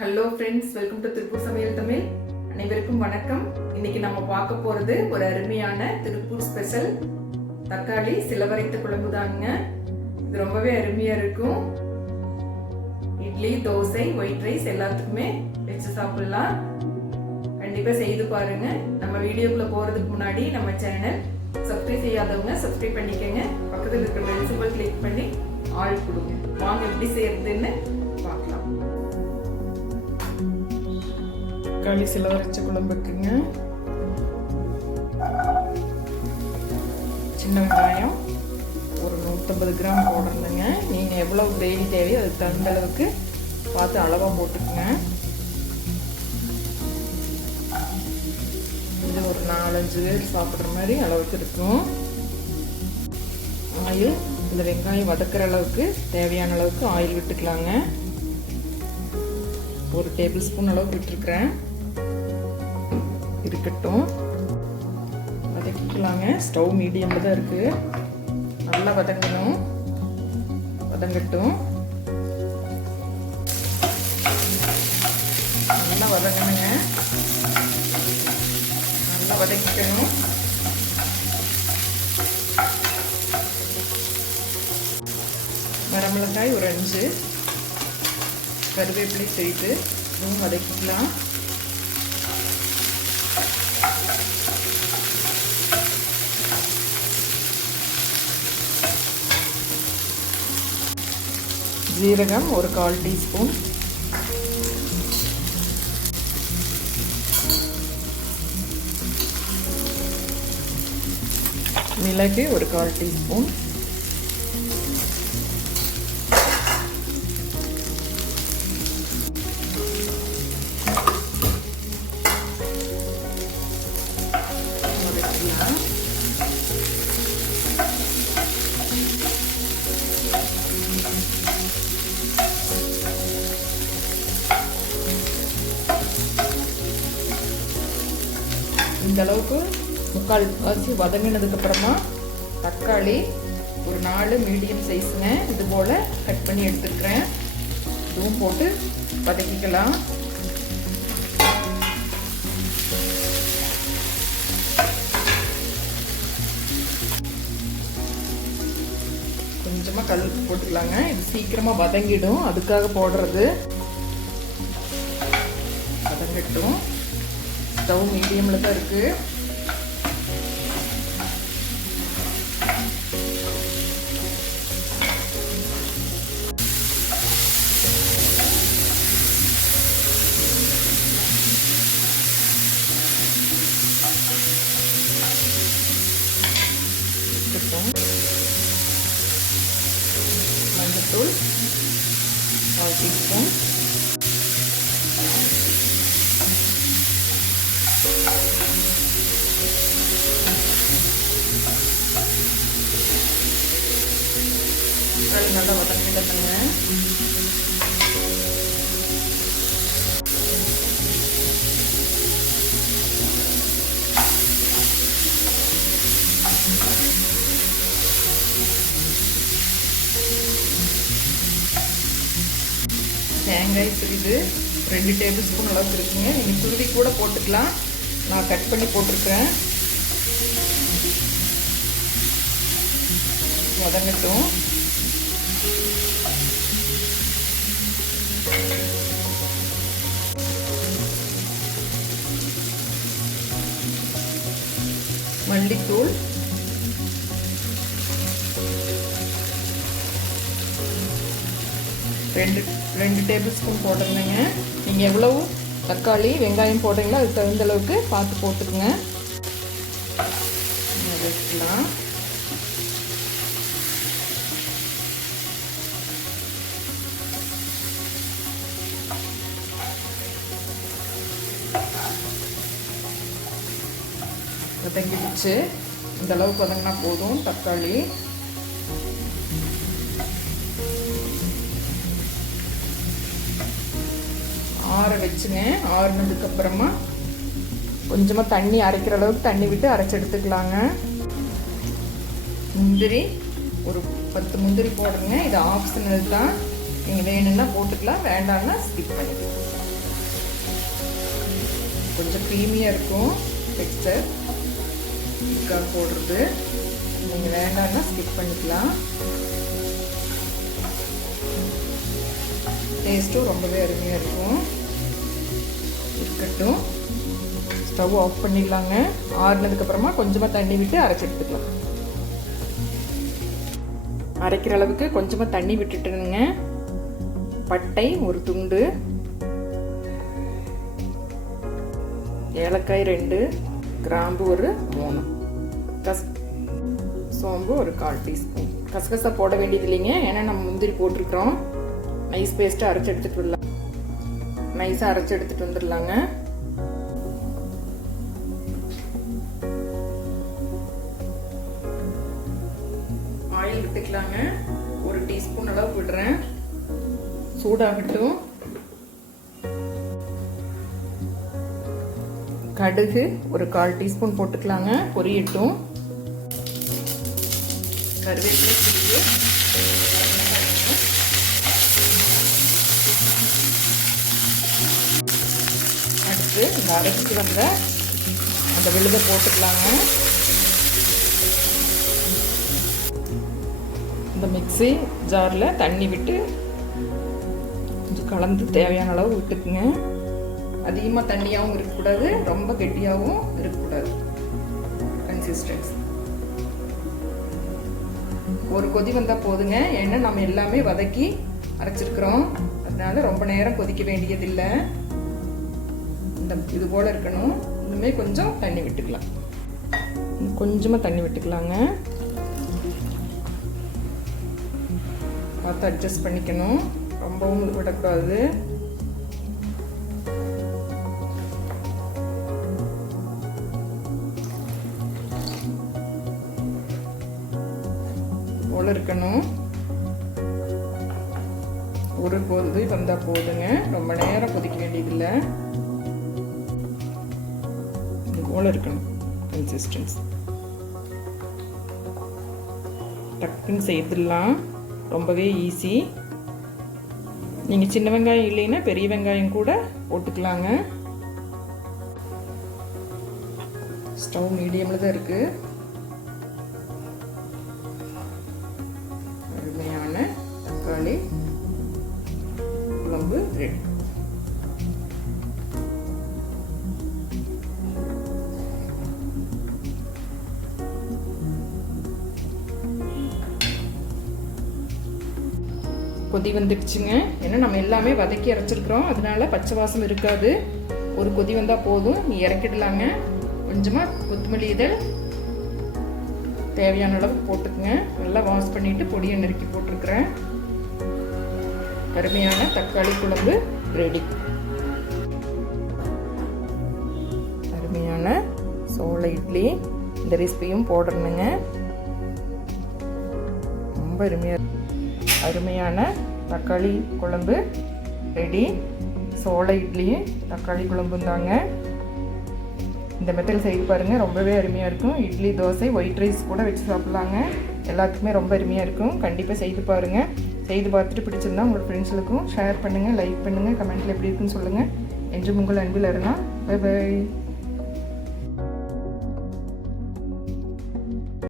Hello friends welcome to Tiruppur சமையல் தமிழ் அனைவருக்கும் வணக்கம். இன்னைக்கு நம்ம பார்க்க போறது ஒரு அருமையான திருப்பூர் ஸ்பெஷல் தக்காளி சிலவரைத்த குழம்பு தாங்க. இது ரொம்பவே அருமையா இருக்கும். இட்லி தோசை ஒயிட் ரைஸ் எல்லாத்துக்குமே வச்சு சாப்பிடலாம். கண்டிப்பா செய்து பாருங்க. நம்ம வீடியோக்குள்ள போறதுக்கு முன்னாடி நம்ம சேனல் சப்ஸ்கிரைப் செய்யாதவங்க சப்ஸ்கிரைப் பண்ணிக்கோங்க. பக்கத்தில் இருக்கிற பெல் சிம்பிள் கிளிக் பண்ணி ஆள் கொடுங்க. வாங்க எப்படி செய்யறதுன்னு தக்காளி சிலவரைச்ச குழம்புக்குங்க சின்ன வெங்காயம் ஒரு நூற்றம்பது கிராம் போடணுங்க நீங்கள் எவ்வளோ கிரேவி தேவையோ அதுக்கு தகுந்த அளவுக்கு பார்த்து அளவாக போட்டுக்குங்க. இது ஒரு நாலஞ்சு பேர் சாப்பிட்ற மாதிரி அளவுக்கு இருக்கும். ஆயில் இந்த வெங்காயம் வதக்கிற அளவுக்கு தேவையான அளவுக்கு ஆயில் விட்டுக்கலாங்க. ஒரு டேபிள் ஸ்பூன் அளவுக்கு விட்டுருக்குறேன். இருக்கட்டும். வதக்கிக்கலாங்க. ஸ்டவ் மீடியமில் தான் இருக்குது நல்லா வதங்கணும். வதங்கட்டும். நல்லா வதங்கணுங்க. நல்லா வதக்கிக்கணும். மரமிளகாய் ஒரு அஞ்சு. கருவேப்பிலை செய்து இன்னும் வதக்கிக்கலாம். ஜீரகம் ஒரு கால் டீஸ்பூன். மிளகு ஒரு கால் டீஸ்பூன். இந்த அளவுக்கு முக்கால் வாசி வதங்கினதுக்கு அப்புறமா தக்காளி ஒரு நாலு மீடியம் சைஸுங்க. இது போல் கட் பண்ணி எடுத்துக்கிறேன் இதுவும் போட்டு வதக்கிக்கலாம். கொஞ்சமாக கல் போட்டுக்கலாங்க. இது சீக்கிரமாக வதங்கிடும். அதுக்காக போடுறது. வதங்கட்டும். ஸ்டவ் மீடியமில் தான் இருக்குது மஞ்சத்தூள் கால் டீஸ்பூன். நல்லா தேங்காய் சிறிது ரெண்டு டேபிள் ஸ்பூன் அளவுக்கு இருக்குங்க. நீங்கள் துருவி கூட போட்டுக்கலாம். நான் கட் பண்ணி போட்டிருக்கேன் வதங்கட்டும். மல்லித்தூள். ரெண்டு ரெண்டு டேபிள் ஸ்பூன் போட்டுருந்தேங்க நீங்கள் எவ்வளவு தக்காளி வெங்காயம் போடுறீங்களோ அதுக்கு தகுந்த அளவுக்கு பார்த்து போட்டுருங்க வச்சுக்கலாம். வதங்கிடுச்சு இந்த அளவுக்கு வதங்கினா போதும் தக்காளி. ஆற வச்சுங்க. ஆறுனதுக்கு அப்புறமா கொஞ்சமாக தண்ணி அரைக்கிற அளவுக்கு தண்ணி விட்டு அரைச்சி எடுத்துக்கலாங்க. முந்திரி ஒரு பத்து முந்திரி போடுங்க. இது ஆப்ஷனல் தான். நீங்கள் வேணும்னா போட்டுக்கலாம் வேண்டாம்னா ஸ்கிப் பண்ணிக்கலாம். கொஞ்சம் க்ரீமியாக இருக்கும் டெக்ஸ்டர் இதுக்காக போடுறது. நீங்கள் வேண்டாம்னா ஸ்கிப் பண்ணிக்கலாம். டேஸ்ட்டும் ரொம்பவே அருமையாக இருக்கும். இருக்கட்டும். ஸ்டவ் ஆஃப் பண்ணிடலாங்க. ஆறுனதுக்கப்புறமா கொஞ்சமாக தண்ணி விட்டு அரைச்சி எடுத்துக்கலாம். அரைக்கிற அளவுக்கு கொஞ்சமாக தண்ணி விட்டுட்டுருங்க பட்டை ஒரு துண்டு. ஏலக்காய் ரெண்டு. கிராம்பு ஒரு மூணு. கஸ் சோம்பு ஒரு கால் டீஸ்பூன். கசகசா போட வேண்டியது இல்லைங்க. ஏன்னா நம்ம முந்திரி போட்டிருக்கிறோம். நைஸ் பேஸ்ட்டு அரைச்சி எடுத்துகிட்டு வரலாம். நைஸாக அரைச்சி எடுத்துகிட்டு வந்துடலாங்க. ஆயில் விட்டுக்கலாங்க. ஒரு டீஸ்பூன் அளவு விடுறேன். சூடாகட்டும். கடுகு ஒரு கால் டீஸ்பூன் போட்டுக்கலாங்க. பொரியட்டும். கருவேப்பிலை சிறிது அடுத்து இந்த அரைச்சி வந்த அந்த விழுதை போட்டுக்கலாங்க. இந்த மிக்ஸி ஜாரில் தண்ணி விட்டு கொஞ்சம் கலந்து தேவையான அளவு விட்டுக்குங்க. அதிகமாக தண்ணியாகவும் இருக்கக்கூடாது ரொம்ப கெட்டியாகவும் இருக்கக்கூடாது. கன்சிஸ்டன்ஸ் ஒரு கொதி வந்தால் போதுங்க. ஏன்னா நம்ம எல்லாமே வதக்கி அரைச்சிருக்கிறோம். அதனால ரொம்ப நேரம் கொதிக்க வேண்டியதில்லை. இந்த இது போல் இருக்கணும். இன்னுமே கொஞ்சம் தண்ணி விட்டுக்கலாம். கொஞ்சமாக தண்ணி விட்டுக்கலாங்க. பார்த்து அட்ஜஸ்ட் பண்ணிக்கணும். ரொம்பவும் விடக்கூடாது. இருக்கணும் ஒரு கொதி வந்தால் போதுங்க. ரொம்ப நேரம் கொதிக்க வேண்டியதில்லை. இது போல் இருக்கணும் கன்சிஸ்டன்ஸ் டக்குன்னு செய்திடலாம். ரொம்பவே ஈஸி நீங்கள் சின்ன வெங்காயம் இல்லைன்னா பெரிய வெங்காயம் கூட போட்டுக்கலாங்க. ஸ்டவ் மீடியமில் தான் இருக்குது கொதி வந்துடுச்சுங்க. ஏன்னா நம்ம எல்லாமே வதக்கி அரைச்சிருக்கிறோம். அதனால பச்சை வாசம் இருக்காது. ஒரு கொதி வந்தால் போதும். நீ இறக்கிடலாங்க. கொஞ்சமாக கொத்தமல்லி இதழ் தேவையான அளவு போட்டுக்குங்க. நல்லா வாஷ் பண்ணிவிட்டு பொடியை நறுக்கி போட்டிருக்கிறேன். அருமையான தக்காளி குழம்பு ரெடி. அருமையான சோள இட்லி. இந்த ரெசிபியும் போடணுங்க. ரொம்ப அருமையாக அருமையான தக்காளி குழம்பு ரெடி. சோள இட்லி தக்காளி குழம்பும் தாங்க இந்த மெத்தட் செய்து பாருங்கள் ரொம்பவே அருமையாக இருக்கும். இட்லி தோசை ஒயிட் ரைஸ் கூட வச்சு சாப்பிட்லாங்க. எல்லாத்துக்குமே ரொம்ப அருமையாக இருக்கும். கண்டிப்பாக செய்து பாருங்கள் செய்து பார்த்துட்டு பிடிச்சிருந்தா உங்கள் ஃப்ரெண்ட்ஸுக்கும் ஷேர் பண்ணுங்கள் லைக் பண்ணுங்கள் கமெண்ட்டில் எப்படி இருக்குன்னு சொல்லுங்கள் என்றும் உங்கள் அன்பில் இருந்தால் பை பை